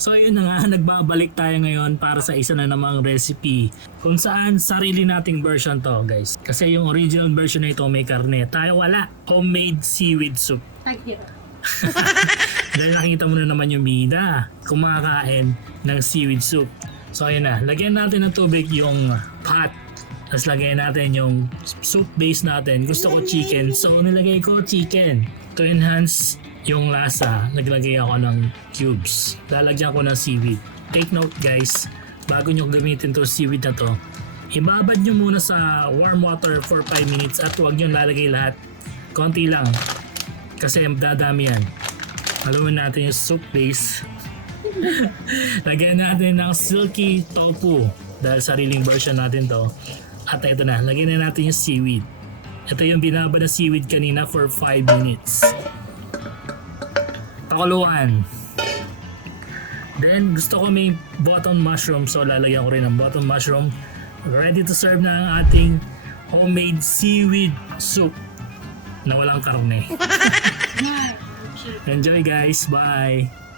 So yun na nga, nagbabalik tayo ngayon para sa isa na namang recipe kung saan sarili nating version to guys. Kasi yung original version na ito may karne. Tayo wala. Homemade seaweed soup. Dahil nakita mo na naman yung bida kumakain ng seaweed soup. So ayun na, lagyan natin ng tubig yung pot. Tapos lagyan natin yung soup base natin. Gusto ko chicken, so nilagay ko chicken. To enhance yung lasa, naglagay ako ng cubes. Lalagyan ko ng seaweed. Take note guys, bago nyo gamitin to seaweed na to, ibabad nyo muna sa warm water for 5 minutes at huwag nyo lalagay lahat. Konti lang. Kasi dadami yan. Haluin natin yung soup base. Lagyan natin ng silky tofu. Dahil sariling version natin to. At ito na, lagyan na natin yung seaweed. Ito yung binabad na seaweed kanina for 5 minutes. Pakuluan. Then gusto ko may button mushroom, so lalagyan ko rin ng button mushroom. Ready to serve na ang ating homemade seaweed soup na walang karne. Enjoy guys, bye!